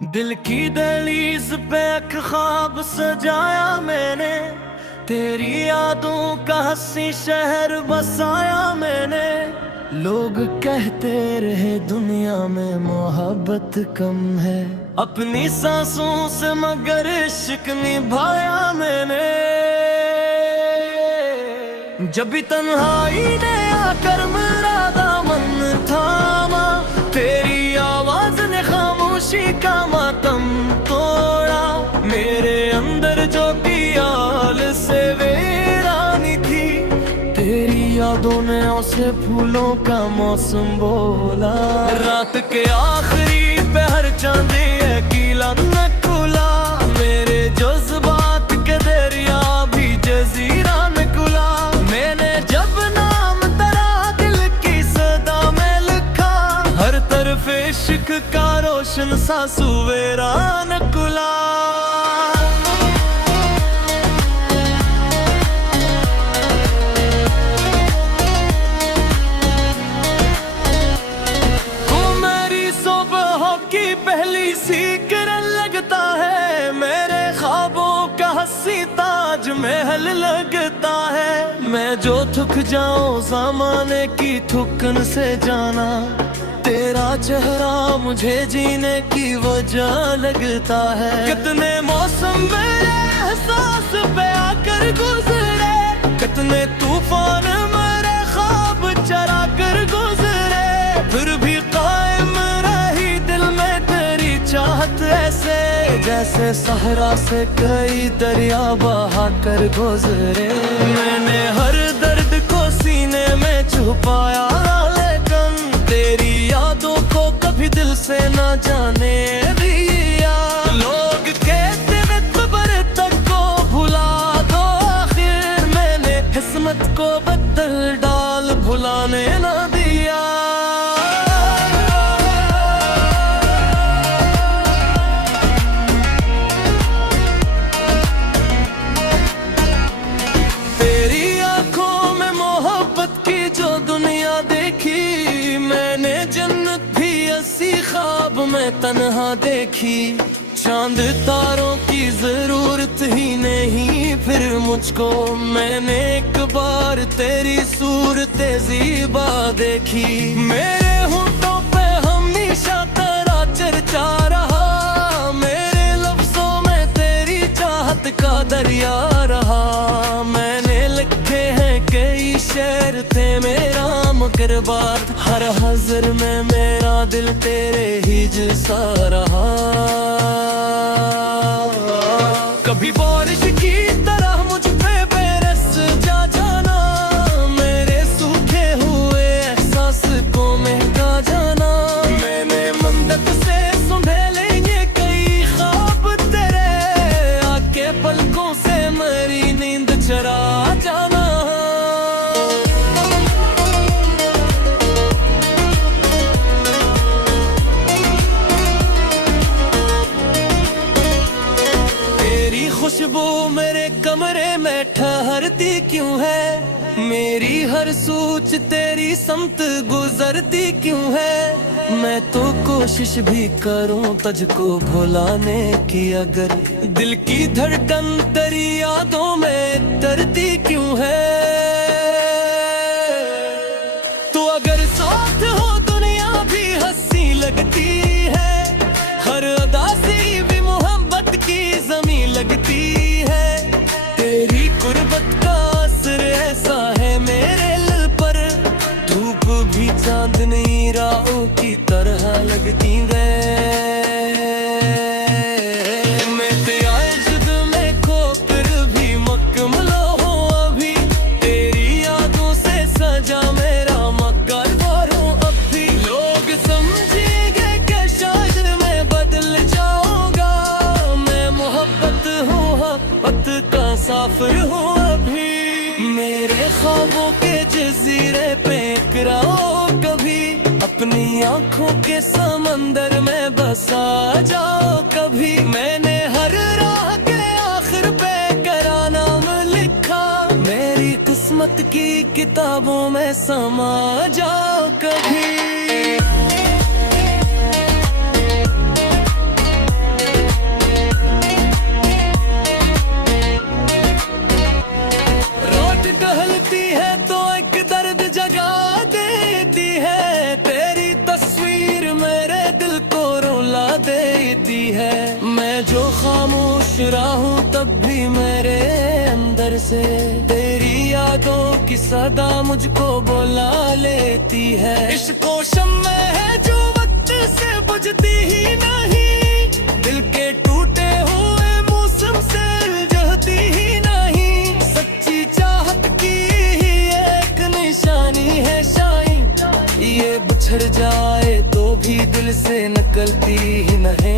दिल की दहलीज पे एक ख्वाब सजाया मैंने, तेरी यादों का हंसी शहर बसाया मैंने। लोग कहते रहे दुनिया में मोहब्बत कम है, अपनी सांसों से मगर इश्क निभाया मैंने। जब भी तन्हाई ने आकर मेरा दामन थामा, तेरी आवाज ने खामोशी का मातम तोड़ा। मेरे अंदर जो ख्याल से वीरानी थी, तेरी यादों ने उसे फूलों का मौसम बोला। रात के आखिरी पहर चांदी है गीला न खुला, मेरे जज्बात के दरिया भी जजीरा में खुला। मैंने जब नाम तेरा दिल की सदा में लिखा, हर तरफ इश्क का रोशन सा सुवेरा न खुला। पहली सी किरण लगता है, मेरे ख्वाबों का हंसी ताज महल लगता है। मैं जो थक जाऊं ज़माने की थुकन से जाना, तेरा चेहरा मुझे जीने की वजह लगता है। कितने मौसम मेरे एहसास पे आकर गुजरे, कितने तूफान मेरे ख्वाब चरा कर गुजरे, फिर भी कायम रही दिल में तेरी चाहत। ऐसे जैसे सहरा से कई दरिया बहा कर गुजरे। मैंने हर दर्द को सीने में छुपाया, लेकिन तेरी यादों को कभी दिल से ना जाने दिया। लोग कहते हैं कब्र तक को भुला दो, आखिर मैंने किस्मत को बदल डाल भुलाने ना दिया। ख्वाब में तन्हा देखी, चांद तारों की जरूरत ही नहीं फिर मुझको। मैंने एक बार तेरी सूरत ज़ीबा देखी, मेरे होंठों पे हमेशा तेरा चर्चा रहा। मेरे लफ्जों में तेरी चाहत का दरिया रहा। मैंने लिखे हैं कई शेर थे मेरा मगर बात, हर हज़र में मेरा दिल तेरे ही जैसा रहा। कभी बारिश की तरह मुझ पे बरस जा जाना, मेरे सूखे हुए एहसास को महका जाना। मैंने मंदत से सुने लेंगे कई ख्वाब तेरे, आके पलकों से मेरी नींद चरा जाना। खुशबू मेरे कमरे में ठहरती क्यों है, मेरी हर सोच तेरी समत गुजरती क्यों है। मैं तो कोशिश भी करूं तुझको भुलाने की, अगर दिल की धड़कन तेरी यादों में तरती क्यों है। तो अगर साथ हो दुनिया भी हंसी लगती है, हर अदासी भी मोहब्बत की ज़मीं लगती है। तेरी कुर्बत का असर ऐसा है मेरे दिल पर, धूप भी चांदनी राहों की तरह लगती है। मैं तेरा इश्क में खोकर भी मकमल हूँ अभी, तेरी यादों से सजा मेरा मगर भरूं अब भी। लोग समझेंगे कि शायद मैं बदल जाऊंगा, मैं मोहब्बत हूँ हक़ का साफिर हूँ अभी। मेरे ख्वाबों के जजीरे पे कराओ कभी, अपनी आंखों के समंदर में बसा जाओ कभी। मैंने हर राह के आखिर पे तेरा नाम लिखा, मेरी किस्मत की किताबों में समा जाओ कभी। लेती है। मैं जो खामोश रहा हूँ तब भी मेरे अंदर से तेरी यादों की सदा मुझको बुला लेती है। इश्को शम्मे है जो वक्त से बुझती ही नहीं, दिल के टूटे हुए मौसम से जहती ही नहीं। सच्ची चाहत की ही एक निशानी है शाइन, ये बिछड़ जाए तो भी दिल से निकलती ही नहीं।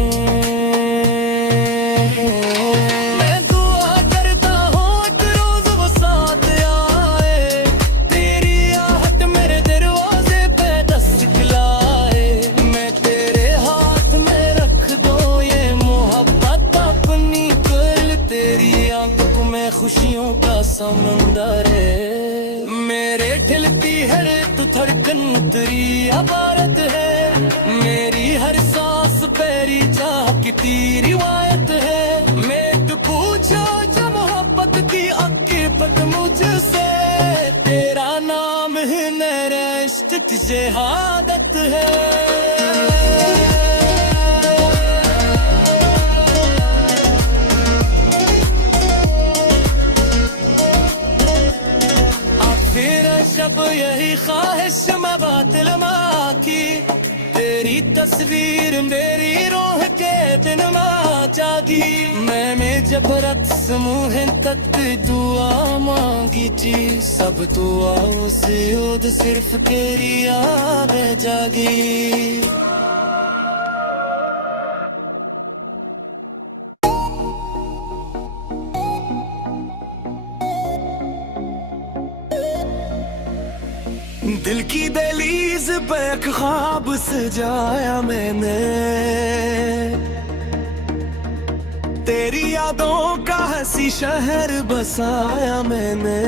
मैं दुआ करता हूँ एक रोज वो साथ आए, तेरी आहट मेरे दरवाजे पे दस्तक लाए। मैं तेरे हाथ में रख दो ये मोहब्बत अपनी कर, तेरी आंखों में खुशियों का समंदर है। मेरे दिलती हर तू धड़कन तेरी इबारत है, मेरी हर सांस पेरी चाह की तेरी रिवायत है। मैं तो पूछो जो मोहब्बत की हकीकत मुझसे, तेरा नाम है मेरे इश्क की शहादत है। जब यही ख्वाहिश मैं बातिल माँ की, तेरी तस्वीर मेरी रूह के दिन माँ जागी। मैंने जब रक्स मुँह तक दुआ मांगी थी, सब दुआओं से ओद सिर्फ तेरी याद जागी। दिल की दहलीज पे एक ख्वाब सजाया मैंने, तेरी यादों का हंसी शहर बसाया मैंने।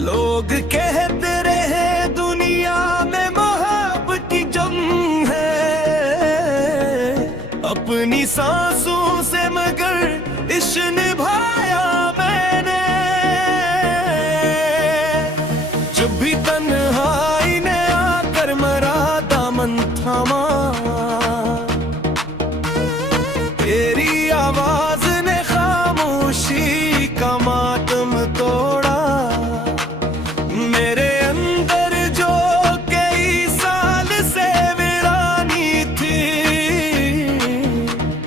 लोग कहते रहे दुनिया में मोहब्बत की जंग है, अपनी सांसों से मगर इश्क निभाया मैंने। जब भी तन्हाई ने आकर मेरा दामन थामा, तेरी आवाज ने खामोशी का मातम तोड़ा। मेरे अंदर जो कई साल से वीरानी थी,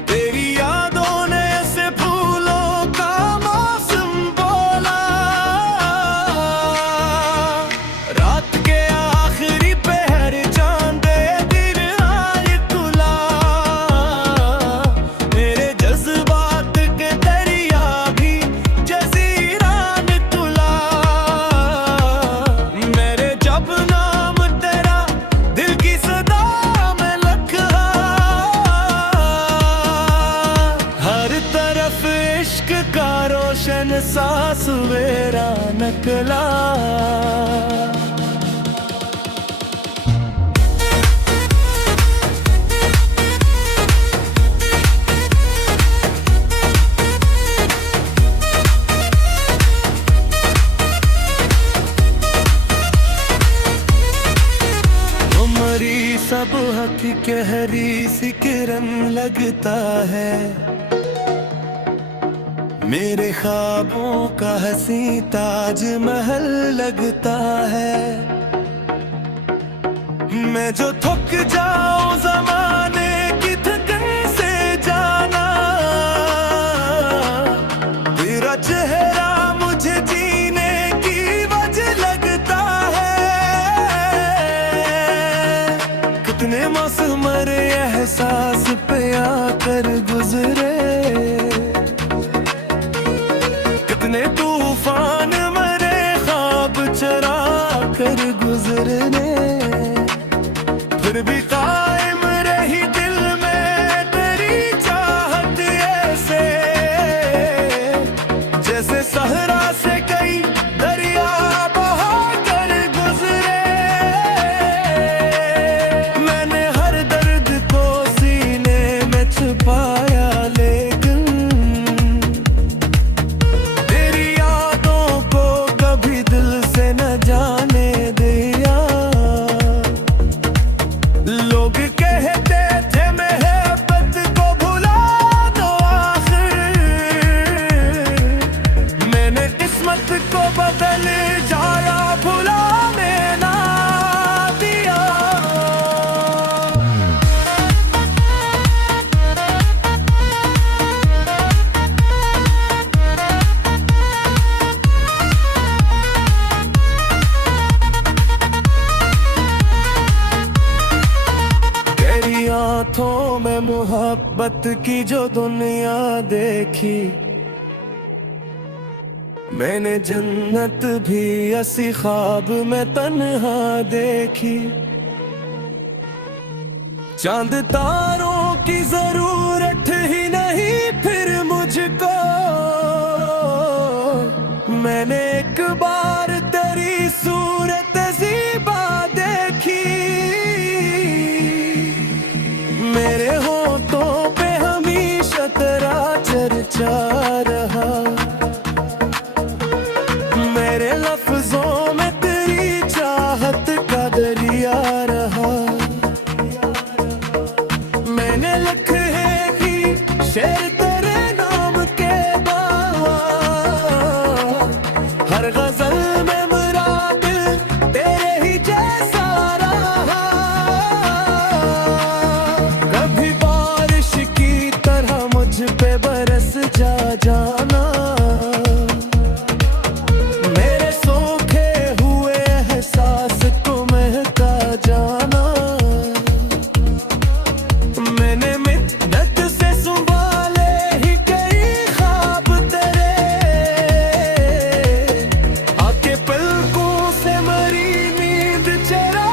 तेरी यादों ने ऐसे फूलों का मौसम बोला। रात के आखिरी पहर चांद दिन आए खुला, मेरे जज्बात के दरिया भी जजीरान तुला। मेरे जब नाम तेरा दिल की सदा में लखा, हर तरफ इश्क का रोशन सा सवेरा निकला। उमरी सब हक गहरी सी किरण लगता है, मेरे ख्वाबों का हंसी ताज महल लगता है। मैं जो थक जाऊं जमाने की थकन से जाना, तेरा चेहरा मुझे जीने की वजह लगता है। कितने मौसम मरे एहसास पे आकर गुजरे, कितने तूफान मरे ख्वाब चरा कर गुजरने, फिर भी कायम रही दिल में तेरी चाहत ऐसे, जैसे सहरा से कई दरिया बहा कर गुजरे। मैंने हर दर्द को सीने में छुपाया, लेकिन तेरी यादों को कभी दिल से न जाने दिया। लोग हाथों में मोहब्बत की जो दुनिया देखी, मैंने जन्नत भी ऐसी ख्वाब में तन्हा देखी। चांद तारों की जरूरत ही नहीं फिर मुझको, मैंने एक बार तेरी सूरत ज़ीबा देखी। मेरे होठों पे हमेशा तेरा चर्चा रहा, मेरे लफ्जों में तेरी चाहत का दरिया रहा। मैंने लिखे हैं कि शेर तेरे नाम के हर गजल में मुराद तेरे ही जैसा रहा। कभी बारिश की तरह मुझ पे बरस जाना, मेरे सूखे हुए एहसास को महका जाना। मैंने मिन्नत से संभाले ही कई ख्वाब तेरे, आके पलकों से मरी नींद चरा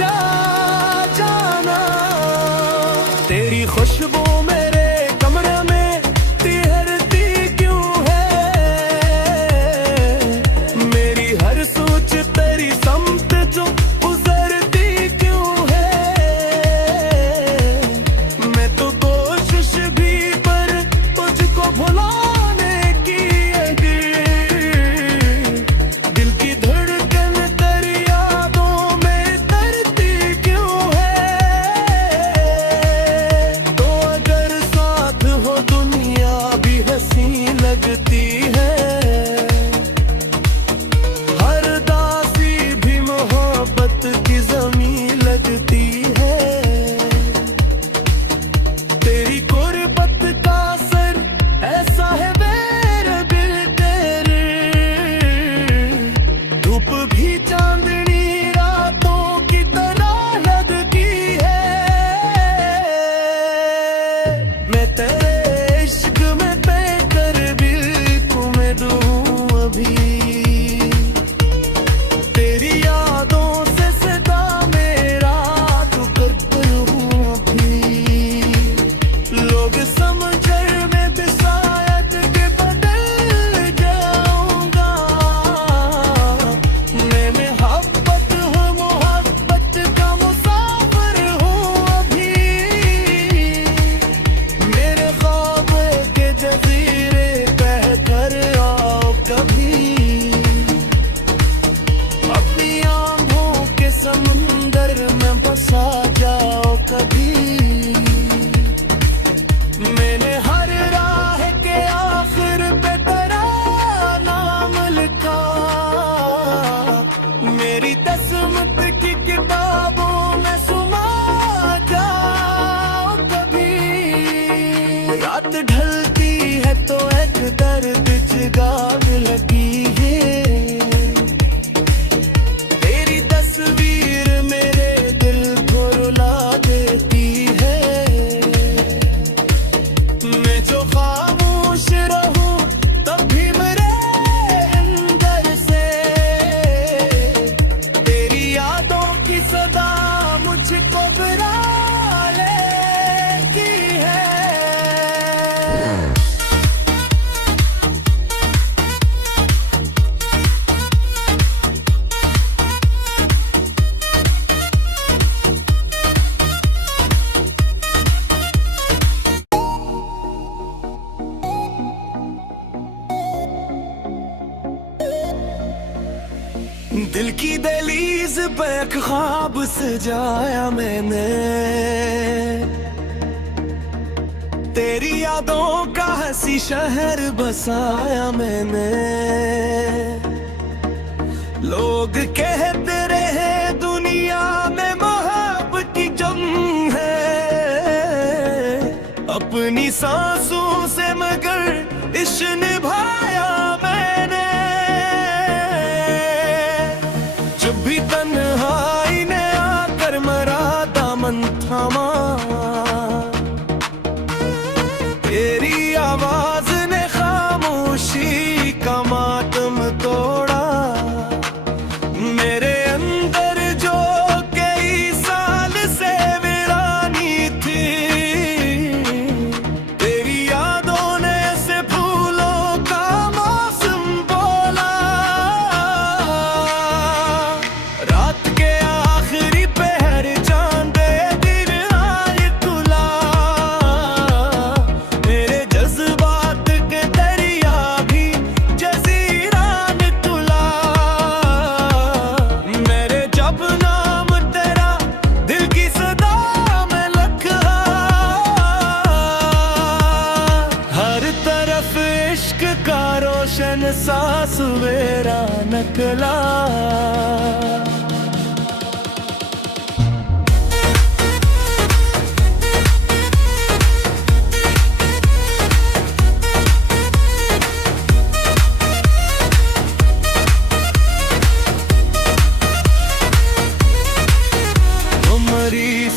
जाना। तेरी खुशबू मेरे कमरे में तिहरती क्यों है, मेरी हर सोच तेरी समत जो गुजरती क्यों है। मैं तो कोशिश भी पर तुझको भुलाने की, दिल की धड़कन तेरी यादों में तरती क्यों है। तो अगर साथ हो दुनिया भी हंसी लगती है, हर दासी भी मोहब्बत की ज़मीं लगती है। तेरी गुर्बत का असर ऐसा है मेरे दिल तेरे, धूप भी चांदनी रातों की तरह लगती है। मैं तेरे इश्क में पैकर दिल को मैं दूं अभी, तेरी यादों से सदा मेरा तू करता हूँ अभी। लोग समझर में भी शायद के बदल जाऊंगा, मैं मोहब्बत का मुसाफिर हूँ अभी। मेरे ख्वाब के जजीरे बह कर आओ कभी, अपनी आंखों के समुंदर में बसा जाओ कभी। मैंने हर राह के आखिर पे तेरा नाम लिखा, मेरी किस्मत की किताबों में सुमा जाओ कभी। रात ढलती है तो एक दर्द जगाग लगी है, तेरी तस्वीर मेरे दिल को रुला देती है। मैं जो खामोश रहूं तब भी मेरे अंदर से तेरी यादों की सदा मुझको बुरा लेती है। दिल की दहलीज पे एक ख्वाब सजाया मैंने, तेरी यादों का हंसी शहर बसाया मैंने। लोग कहते रहे दुनिया में मोहब्बत की जंग है, अपनी सांसों से मगर इश्क निभाया मैंने। जब भी तन्हाई ने आकर मरा दामन थामा,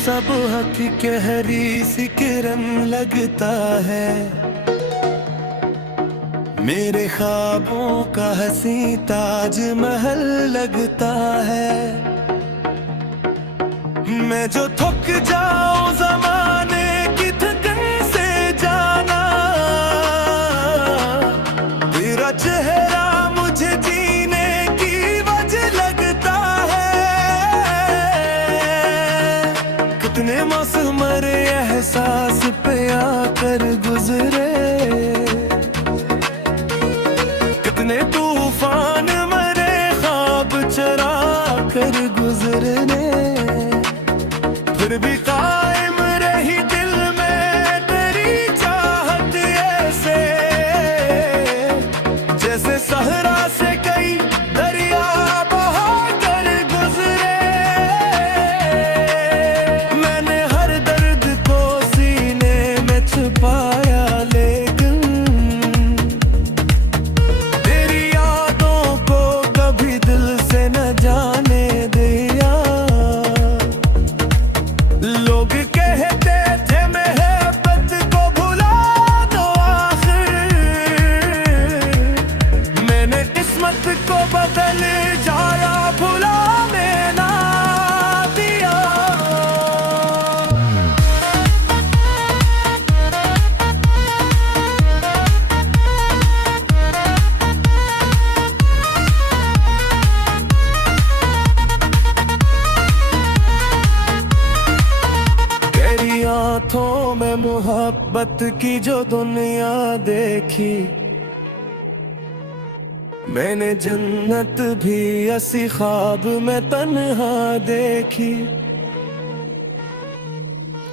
सब हक के हरी सी किरण लगता है। मेरे ख्वाबों का हसी ताज महल लगता है। मैं जो थक जाऊं ज़माने की थकन से जाना, तेरा चेहरा मुझे जीने की वजह लगता है। कितने मौसम मरे एहसास पे आकर गुजरे, कितने तूफान मरे ख्वाब चरा कर गुजरने, फिर भी कायम रही दिल में तेरी चाहत ऐसे, जैसे सहरा से कई दरिया बहा कर गुजरे। मैंने हर दर्द को सीने में छुपाया, लेकिन तेरी यादों को कभी दिल से न जाने दिया। लोग कहते थे मोहब्बत को भुला दो आखिर, मैंने किस्मत को बदल जाया भुलाने ना दिया। तेरी आंखों में मोहब्बत की जो दुनिया देखी, मैंने जन्नत भी ऐसी ख्वाब में तन्हा देखी।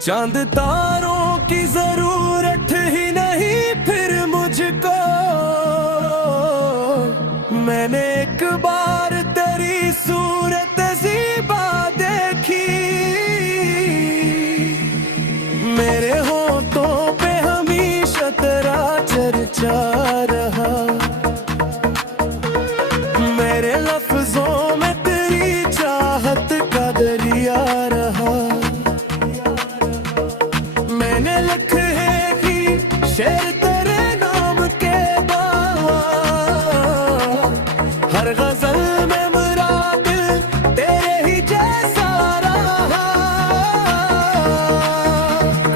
चांद तारों की जरूरत ही नहीं फिर मुझको, मैंने एक बार तेरी सूरत ज़ीबा देखी। मेरे होठों पे हमेशा तेरा चर्चा रहा, मेरे लफ्जों में तेरी चाहत का दरिया रहा। मैंने लिखे हैं कि शेर तेरे नाम के बाद, हर गजल में मुराद तेरे ही जैसा रहा।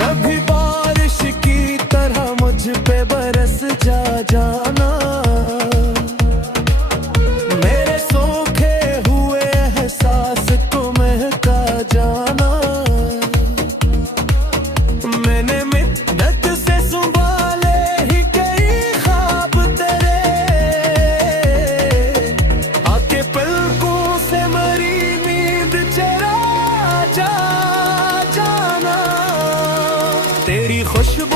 कभी बारिश की तरह मुझ पे बरस जाना, मेरे सोखे हुए एहसास को महका जाना। मैंने मिन्नत से संभाले ही कई ख्वाब तेरे, आके पलकों से मरी नींद चरा जाना। तेरी खुशबू